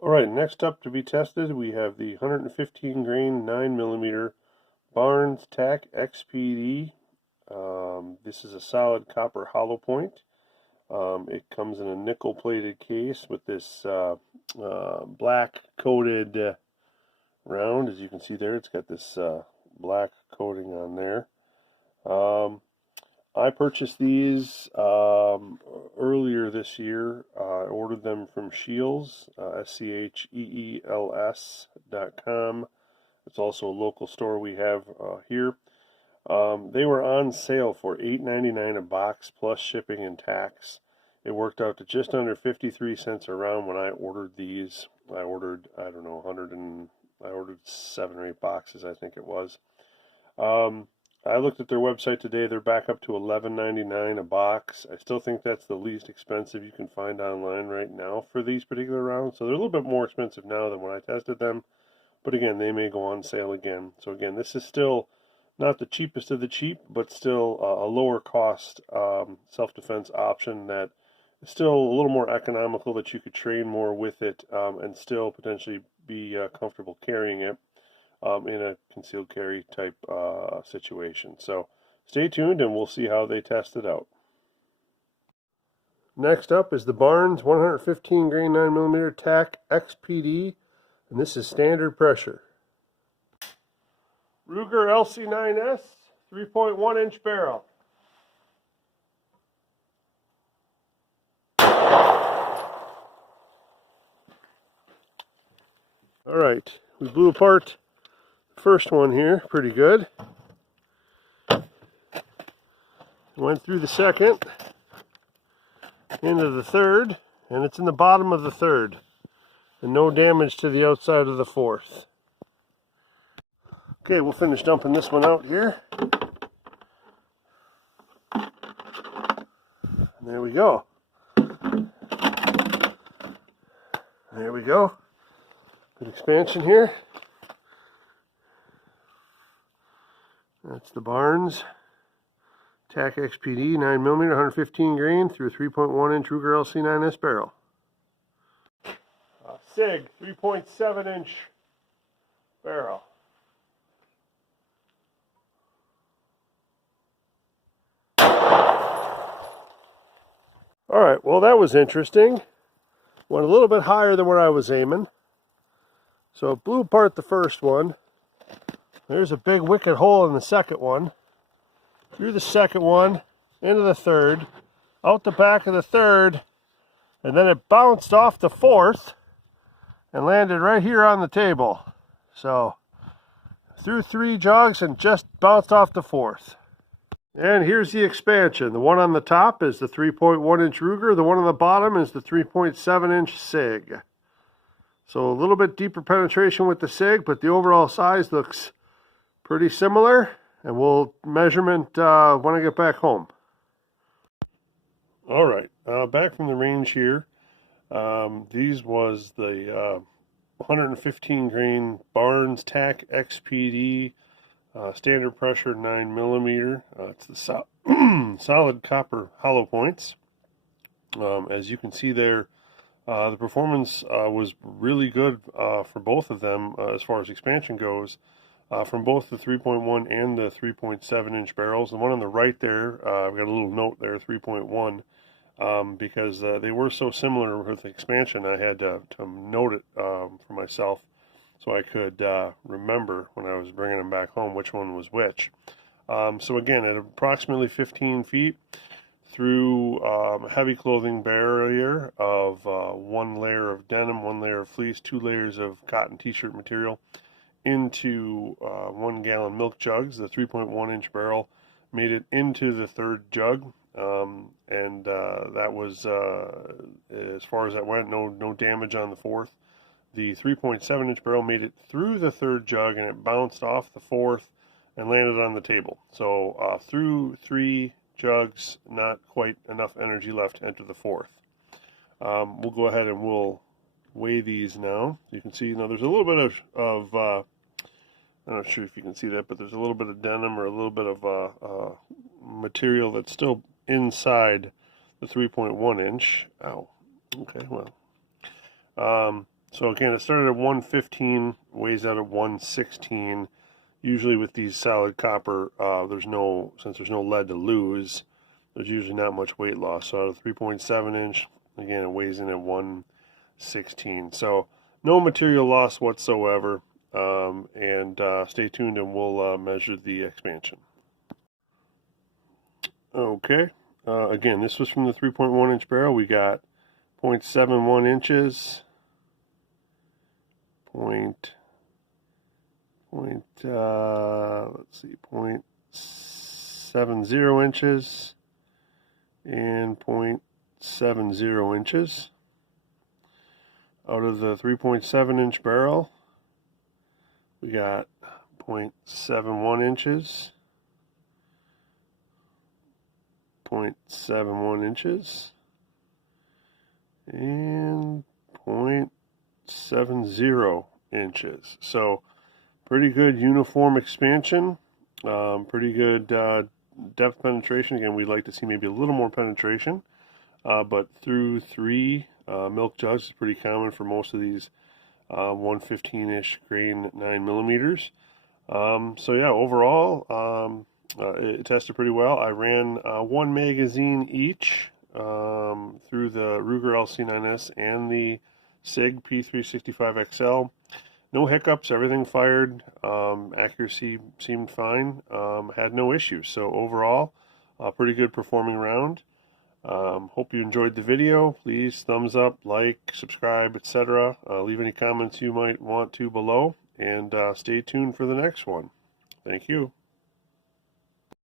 Alright, next up to be tested we have the 115 grain 9mm Barnes Tac-xpd. This is a solid copper hollow point. It comes in a nickel plated case with this black coated round. As you can see there, it's got this black coating on there. I purchased these earlier this year. I ordered them from Scheels, SCHEELS.com. It's also a local store we have here. They were on sale for $8.99 a box plus shipping and tax. It worked out to just under 53 cents a round when I ordered these. I ordered, I don't know, I ordered 7 or 8 boxes, I think it was. I looked at their website today. They're back up to $11.99 a box. I still think that's the least expensive you can find online right now for these particular rounds. So they're a little bit more expensive now than when I tested them. But again, they may go on sale again. So again, this is still not the cheapest of the cheap, but still a lower cost self-defense option that is still a little more economical, that you could train more with it and still potentially be comfortable carrying it. In a concealed carry type situation. So stay tuned and we'll see how they test it out. Next up is the Barnes 115 grain 9mm Tac-xpd, and this is standard pressure. Ruger LC9S 3.1 inch barrel. All right, we blew apart first one here pretty good. Went through the second, into the third, and it's in the bottom of the third, and no damage to the outside of the fourth. Okay, we'll finish dumping this one out here. And there we go. There we go. Good expansion here. That's the Barnes Tac-xpd 9mm 115 grain through a 3.1 inch Ruger LC9S barrel. SIG 3.7 inch barrel. Alright, well that was interesting. Went a little bit higher than where I was aiming. So it blew apart the first one. There's a big wicked hole in the second one. Through the second one, into the third, out the back of the third, and then it bounced off the fourth and landed right here on the table. So, through 3 jugs and just bounced off the fourth. And here's the expansion. The one on the top is the 3.1 inch Ruger. The one on the bottom is the 3.7 inch SIG. So a little bit deeper penetration with the SIG, but the overall size looks pretty similar, and we'll measurement when I get back home. All right, back from the range here. These was the 115 grain Barnes Tac-xpd standard pressure 9mm. It's the solid copper hollow points. As you can see there, the performance was really good for both of them as far as expansion goes. From both the 3.1 and the 3.7 inch barrels. The one on the right there, I've got a little note there, 3.1, because they were so similar with the expansion. I had to note it for myself so I could remember when I was bringing them back home which one was which. So again, at approximately 15 feet, through a heavy clothing barrier of 1 layer of denim, 1 layer of fleece, 2 layers of cotton t-shirt material, into 1 gallon milk jugs. The 3.1 inch barrel made it into the third jug, and that was as far as that went. No damage on the fourth. The 3.7 inch barrel made it through the third jug, and it bounced off the fourth and landed on the table. So through 3 jugs, not quite enough energy left to enter the fourth. We'll go ahead and we'll weigh these now. You can see now there's a little bit of I'm not sure if you can see that, but there's a little bit of denim or a little bit of material that's still inside the 3.1 inch. Ow. Okay, well. So again, it started at 115, weighs out at 116. Usually with these solid copper, since there's no lead to lose, there's usually not much weight loss. So out of 3.7 inch, again, it weighs in at 116. So no material loss whatsoever. And stay tuned and we'll measure the expansion. Okay, again, this was from the 3.1 inch barrel. We got 0.71 inches, let's see, 0.70 inches and 0.70 inches. Out of the 3.7 inch barrel, we got 0.71 inches, 0.71 inches, and 0.70 inches. So pretty good uniform expansion, pretty good depth penetration. Again, we'd like to see maybe a little more penetration, but through 3 milk jugs is pretty common for most of these 115-ish grain 9 millimeters. So yeah, overall, it tested pretty well. I ran 1 magazine each through the Ruger LC9S and the SIG P365XL. No hiccups, everything fired. Accuracy seemed fine. Had no issues. So overall, a pretty good performing round. Hope you enjoyed the video. Please thumbs up, like, subscribe, etc. Leave any comments you might want to below, and stay tuned for the next one. Thank you.